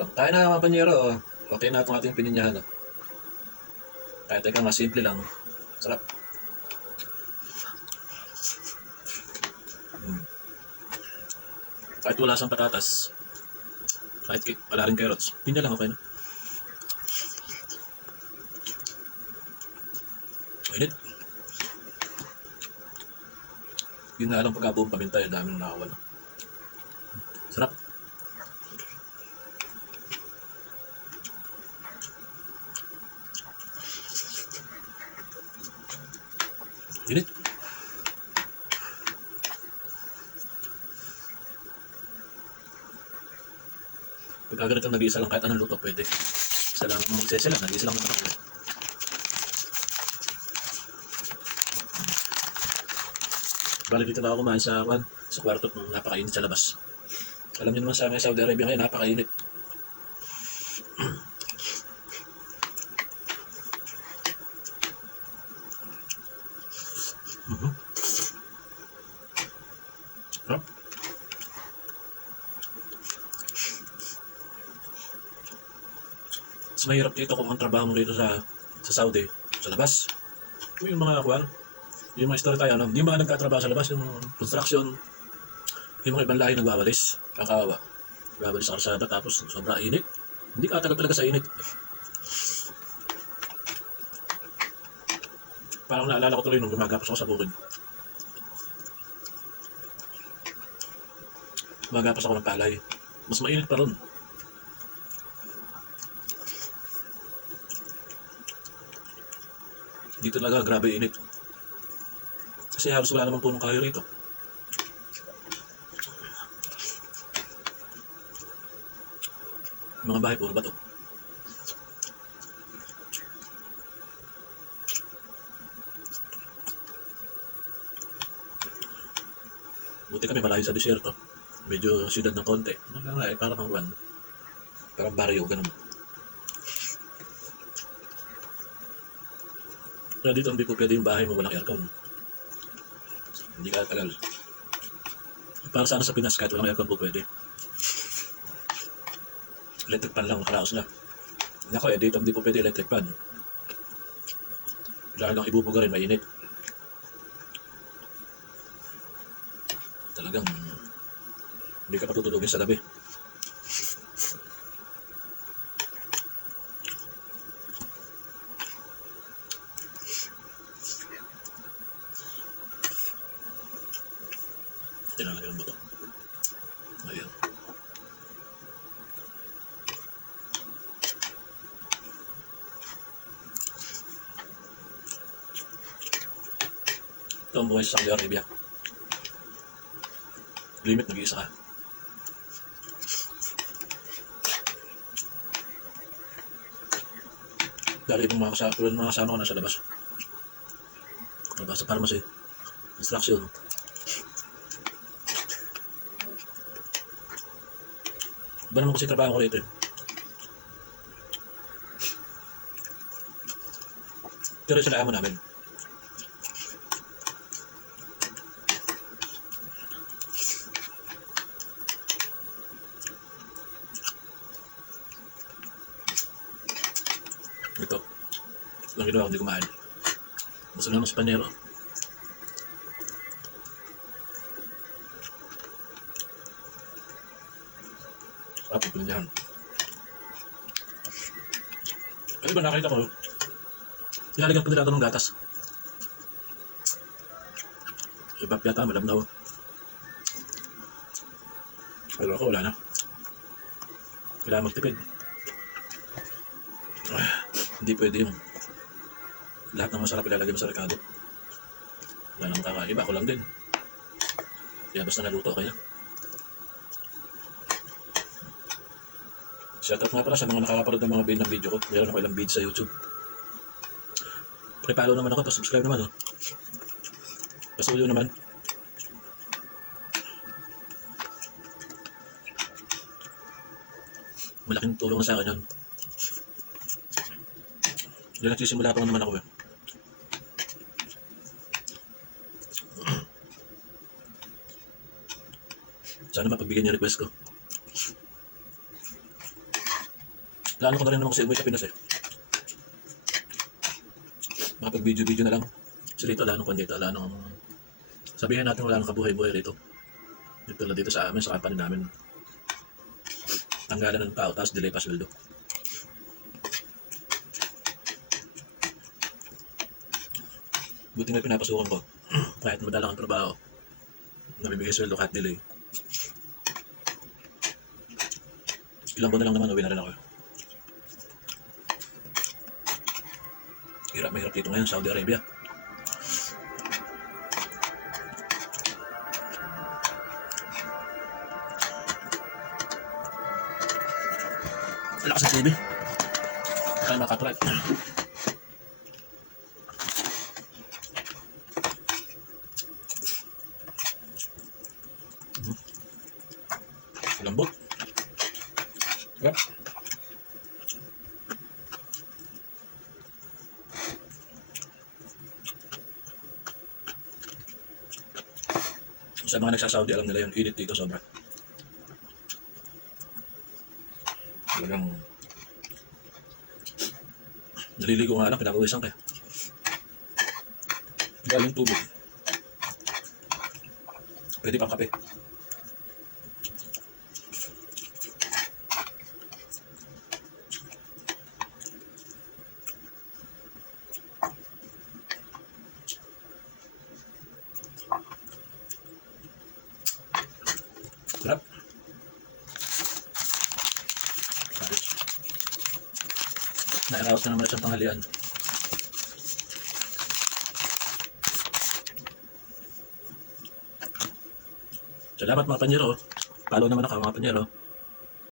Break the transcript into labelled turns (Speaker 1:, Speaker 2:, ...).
Speaker 1: Tayo na mga panyero. oh. Okay na itong ating pininyahan. Oh. Kahit ikaw nga simple lang. Sarap. Mm. Kahit wala siyang patatas. Kahit wala rin carrots. Pinya lang okay na. Mainit. Yun nga lang pagka buong paminta, yung dami nang nakawala. Sarap. Init. Pagka ganito nag-iisa lang kahit anong luto pwede. Isa lang ang magsese lang, nag-iisa lang naman ako. Balik dito na ako kumain sa kwan, sa kwarto nung napakainit sa labas. Alam niyo naman sa amin sa Saudi Arabia ngayon, napakainit. Mhm. Mahirap dito kung ang trabaho mo dito sa sa Saudi, sa labas. Yung mga kwan, yung mga story tayo, ano, yung mga nagtatrabaho sa labas, yung construction, yung mga ibang lahi nagwawalis, kakawa. Wawalis sa karsada tapos sobra init. Hindi ka talaga sa init. Parang naalala ko tuloy nung gumagapos ako sa bukid. Gumagapos ako ng palay. Mas mainit pa ron. Dito talaga, grabe init. Kasi halos wala namang punong kahoy rito. Mga bahay, puro bato. Buti kami malayo sa desierto. Medyo siyudad ng konti. Ano nga eh, parang one. Parang barrio, ganun. Kaya dito hindi po pwede yung bahay mo walang aircon. Hindi ka tagal. Para sana sa Pinas kahit walang aircon po pwede. Electric pan lang, makaraos na. Nako eh, dito hindi po pwede electric pan. Dahil lang ibubuga rin, mainit. Talagang hindi ka patutulogin sa gabi. Tinalagay ang buto. Ayan. Ito ang buhay sa Saudi Arabia. Limit nag-iisa ka. Dali itong mga kasama, ng ko nasa labas. Labas sa pharmacy. Instruction. Iba naman kasi trabaho ko rito eh. Pero sila amo namin. Ito. Lang ginawa ko, hindi kumain. Gusto naman si Panero. Sarap yung pinyahan. Kasi ba nakita ko, nilalagyan ko nila ito ng gatas. Iba yata, malamnaw. Pero ako, wala na. Kailangan magtipid. Ah, hindi pwede yung lahat ng masarap ilalagay mo sa rekado. Wala namang kakaiba, ako lang din. Kaya basta naluto kaya. Shoutout nga pala sa mga nakakaparod ng mga bin ng video ko. Meron ako ilang video sa YouTube. Pakipalo naman ako, pa-subscribe naman. Oh. Pasuyo naman. Malaking tulong sa akin yun. Diyan nagsisimula pa naman ako eh. Sana mapagbigyan niya request ko. Lalo ko na rin naman kasi umuwi sa Pinas eh. Makapag video-video na lang. Kasi rito, wala nung kwan dito, wala nung... Sabihin natin wala nung kabuhay-buhay rito. Dito lang dito sa amin, sa company namin. Tanggalan ng tao, tapos delay pa. Buti nga pinapasukan ko. Kahit madalang ang trabaho. Nabibigay sweldo kahit delay. Ilang buwan na lang naman, uwi na rin ako. Mahirap dito ngayon, Saudi Arabia. Lakas ng TV. Kaya makatry. Sa mga nagsasaudi, alam nila yung init dito sobra. Talagang naliligo nga lang, pinapawisan ka. Galing tubig. Pwede pang kape. Nairaos na naman isang tanghalian. Salamat mga panyero. Follow naman ako mga panyero.